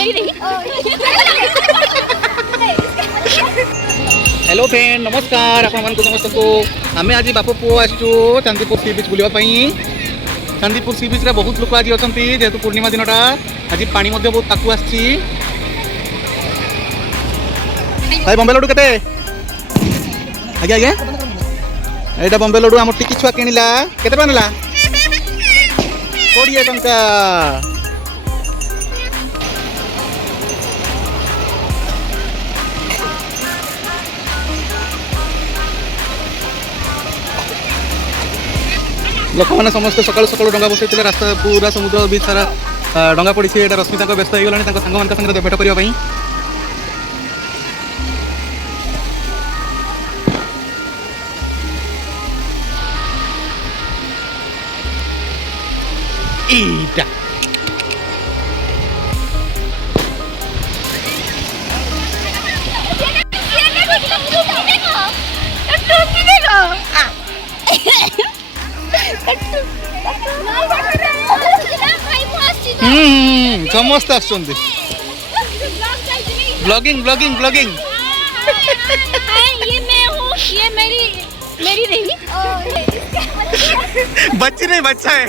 मेरी नहीं। Hello friend नमस्कार आपण समस्त को आम आज बाप पुओ आसचु चांदीपुर सी बीच बुलावाई। चांदीपुर सी बीच रे बहुत लोक आज अच्छा जेहेतु पूर्णिमा दिनटा आज पानी बहुत ताकू आसी। भाई बम्बे लड्डू केते आज्ञा आज्ञा एटा बम्बे लड्डू आम टिकी छुआ किणिला केते टका 20 टंका। लोक मैंने समस्त सकाल सकाल डंगा बसई रास्ता पूरा समुद्र बीच सारा डंगा पड़ी। रश्मिता व्यस्त हो गलानी सांग मान संगे भेट करने। समस्त आसुंदी ब्लॉगिंग ब्लॉगिंग ब्लॉगिंग। ये मैं हूँ, ये मेरी नहीं। बच्ची नहीं बच्चा है।